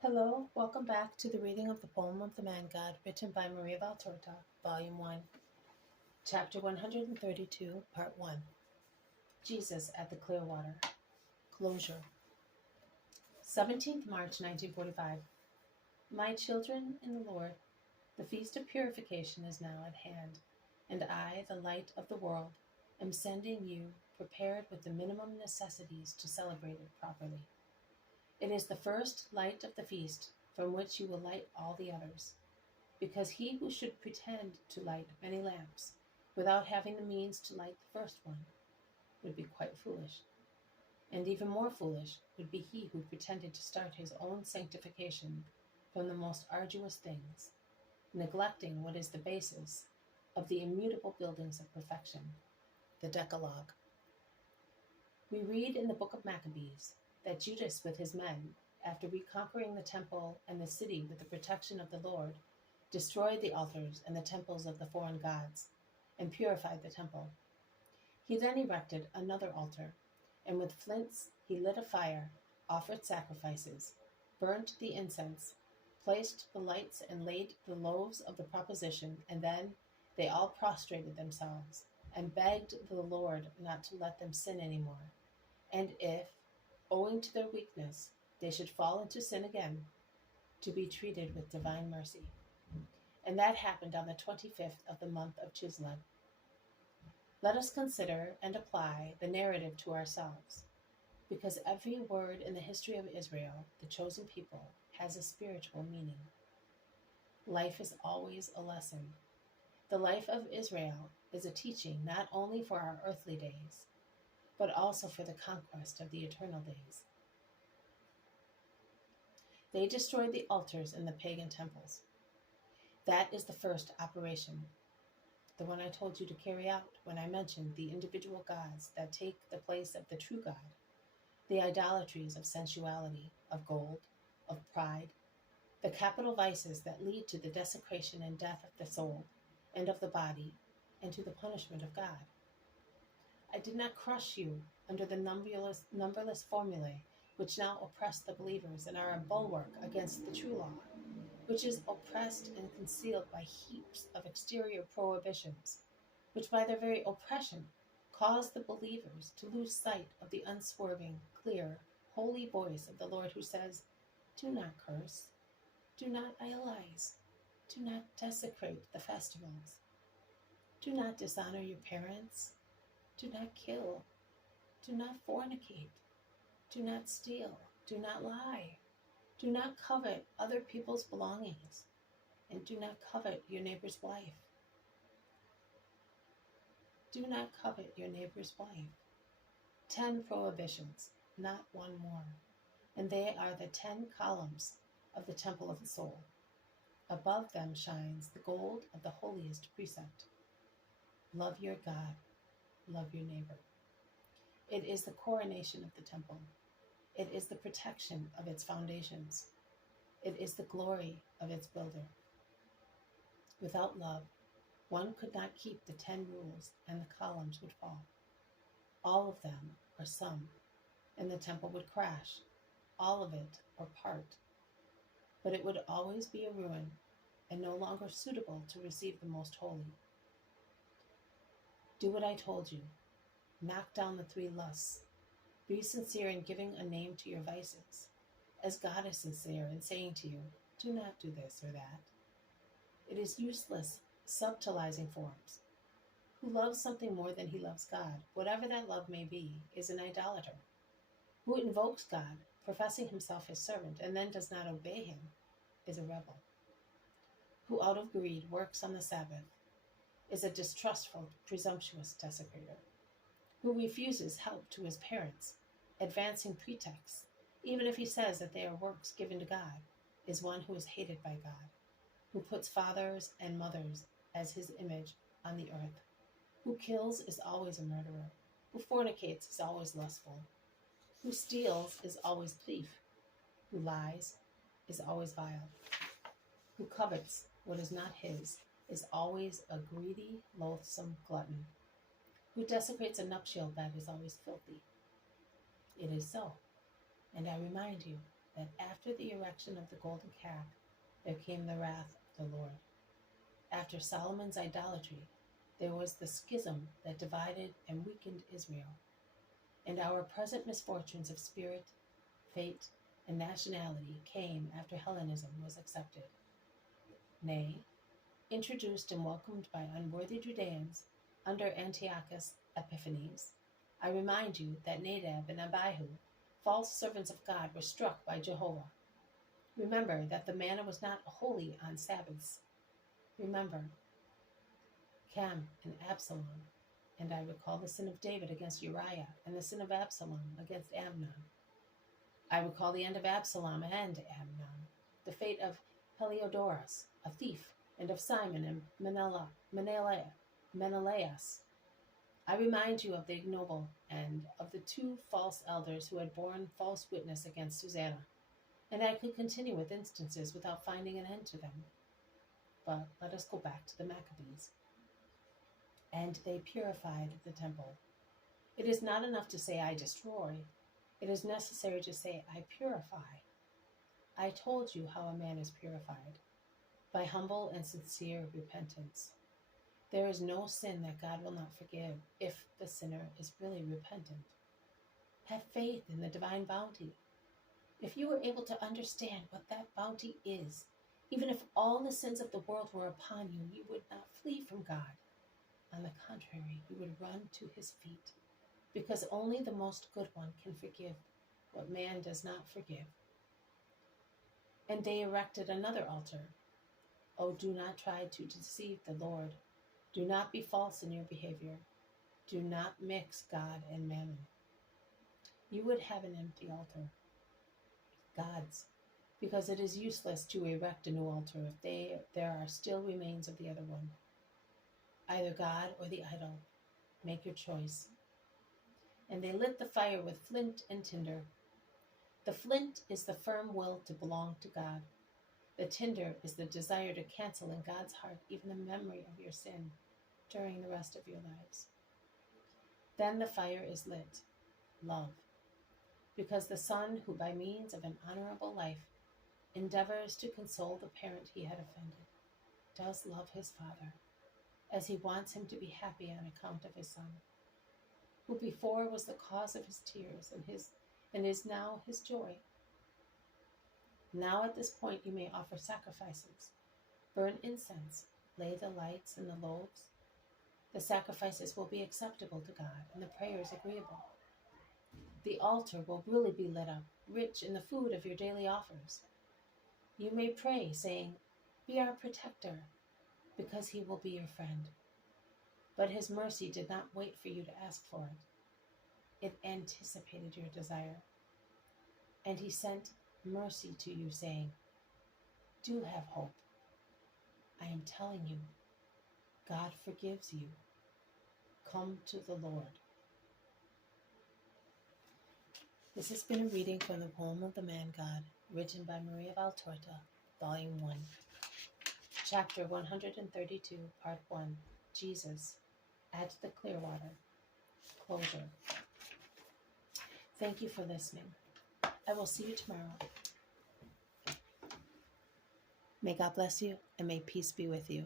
Hello, welcome back to the reading of the poem of the Man God, written by Maria Valtorta, Volume 1, Chapter 132, Part 1. Jesus at the Clearwater. Closure. 17th March 1945. My children in the Lord, the feast of purification is now at hand, and I, the light of the world, am sending you prepared with the minimum necessities to celebrate it properly. It is the first light of the feast, from which you will light all the others. Because he who should pretend to light many lamps without having the means to light the first one would be quite foolish. And even more foolish would be he who pretended to start his own sanctification from the most arduous things, neglecting what is the basis of the immutable buildings of perfection, the Decalogue. We read in the book of Maccabees that Judas with his men, after reconquering the temple and the city with the protection of the Lord, destroyed the altars and the temples of the foreign gods, and purified the temple. He then erected another altar, and with flints he lit a fire, offered sacrifices, burnt the incense, placed the lights, and laid the loaves of the proposition, and then they all prostrated themselves, and begged the Lord not to let them sin any more, and if, owing to their weakness, they should fall into sin again, to be treated with divine mercy. And that happened on the 25th of the month of Chislev. Let us consider and apply the narrative to ourselves, because every word in the history of Israel, the chosen people, has a spiritual meaning. Life is always a lesson. The life of Israel is a teaching not only for our earthly days, but also for the conquest of the eternal days. They destroyed the altars in the pagan temples. That is the first operation, the one I told you to carry out when I mentioned the individual gods that take the place of the true God, the idolatries of sensuality, of gold, of pride, the capital vices that lead to the desecration and death of the soul and of the body, and to the punishment of God. I did not crush you under the numberless formulae which now oppress the believers and are a bulwark against the true law, which is oppressed and concealed by heaps of exterior prohibitions, which by their very oppression cause the believers to lose sight of the unswerving, clear, holy voice of the Lord who says, "Do not curse, do not idolize, do not desecrate the festivals, do not dishonor your parents, do not kill, do not fornicate, do not steal, do not lie, do not covet other people's belongings, and do not covet your neighbor's wife. Do not covet your neighbor's wife." 10 prohibitions, not one more, and they are the 10 columns of the temple of the soul. Above them shines the gold of the holiest precept. Love your God, love your neighbor. It is the coronation of the temple. It is the protection of its foundations. It is the glory of its builder. Without love, one could not keep the 10 rules, and the columns would fall. All of them, or some, and the temple would crash, all of it, or part. But it would always be a ruin, and no longer suitable to receive the most holy. Do what I told you. Knock down the 3 lusts. Be sincere in giving a name to your vices, as God is sincere in saying to you, "Do not do this or that." It is useless subtilizing forms. Who loves something more than he loves God, whatever that love may be, is an idolater. Who invokes God, professing himself his servant, and then does not obey him, is a rebel. Who out of greed works on the Sabbath is a distrustful, presumptuous desecrator. Who refuses help to his parents, advancing pretexts, even if he says that they are works given to God, is one who is hated by God. Who puts fathers and mothers as his image on the earth. Who kills is always a murderer. Who fornicates is always lustful. Who steals is always thief. Who lies is always vile. Who covets what is not his is always a greedy, loathsome glutton. Who desecrates a nuptial bed is always filthy. It is so, and I remind you, that after the erection of the golden calf, there came the wrath of the Lord. After Solomon's idolatry, there was the schism that divided and weakened Israel. And our present misfortunes of spirit, fate, and nationality came after Hellenism was accepted. Nay, introduced and welcomed by unworthy Judeans under Antiochus Epiphanes, I remind you that Nadab and Abihu, false servants of God, were struck by Jehovah. Remember that the manna was not holy on Sabbaths. Remember Cam and Absalom, and I recall the sin of David against Uriah and the sin of Absalom against Amnon. I recall the end of Absalom and Amnon, the fate of Heliodorus, a thief, and of Simon and Menelaus. I remind you of the ignoble end of the two false elders who had borne false witness against Susanna, and I could continue with instances without finding an end to them. But let us go back to the Maccabees. And they purified the temple. It is not enough to say, I destroy. It is necessary to say, I purify. I told you how a man is purified, by humble and sincere repentance. There is no sin that God will not forgive if the sinner is really repentant. Have faith in the divine bounty. If you were able to understand what that bounty is, even if all the sins of the world were upon you, you would not flee from God. On the contrary, you would run to his feet, because only the most good one can forgive what man does not forgive. And they erected another altar. Oh, do not try to deceive the Lord. Do not be false in your behavior. Do not mix God and mammon. You would have an empty altar, God's, because it is useless to erect a new altar if there are still remains of the other one. Either God or the idol. Make your choice. And they lit the fire with flint and tinder. The flint is the firm will to belong to God. The tinder is the desire to cancel in God's heart even the memory of your sin during the rest of your lives. Then the fire is lit, love, because the son who by means of an honorable life endeavors to console the parent he had offended does love his father, as he wants him to be happy on account of his son, who before was the cause of his tears and is now his joy. Now at this point you may offer sacrifices, burn incense, lay the lights and the loaves. The sacrifices will be acceptable to God and the prayers agreeable. The altar will really be lit up, rich in the food of your daily offers. You may pray, saying, be our protector, because he will be your friend. But his mercy did not wait for you to ask for it. It anticipated your desire. And he sent mercy to you, saying, do have hope. I am telling you, God forgives you. Come to the Lord. This has been a reading from the poem of the Man God, written by Maria Valtorta, Volume 1. Chapter 132, Part 1, Jesus at the Clearwater. Closure. Thank you for listening. I will see you tomorrow. May God bless you, and may peace be with you.